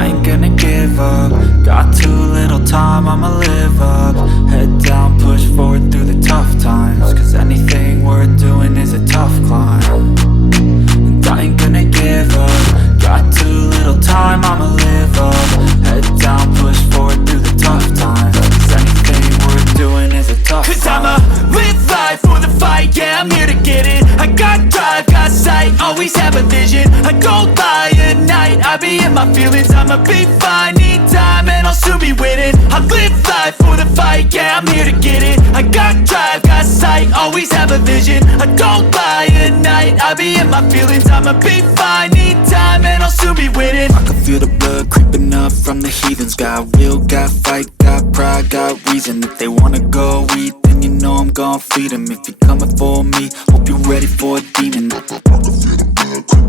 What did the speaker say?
I ain't gonna give up. Got too little time, I'ma live up. Head down, push forward through the tough times, cause anything worth doing is a tough climb. And I ain't gonna give up. Got too little time, I'ma live up. Head down, push forward through the tough times, cause anything worth doing is a tough climb. Cause I'ma live life for the fight, yeah, I'm here to get it. I got drive, got sight, always have a vision. I don't lie at night, I be in my feelings. I'ma be fine, need time, and I'll soon be winning. I live life for the fight, yeah, I'm here to get it. I got drive, got sight, always have a vision. I don't lie at night, I be in my feelings. I'ma be fine, need time, and I'll soon be winning. I can feel the blood creeping up from the heathens. Got will, got fight, got pride, got reason. If they wanna go eat, then you know I'm gon' feed them. If you're coming for me, hope you're ready for a demon. I can feel the blood creeping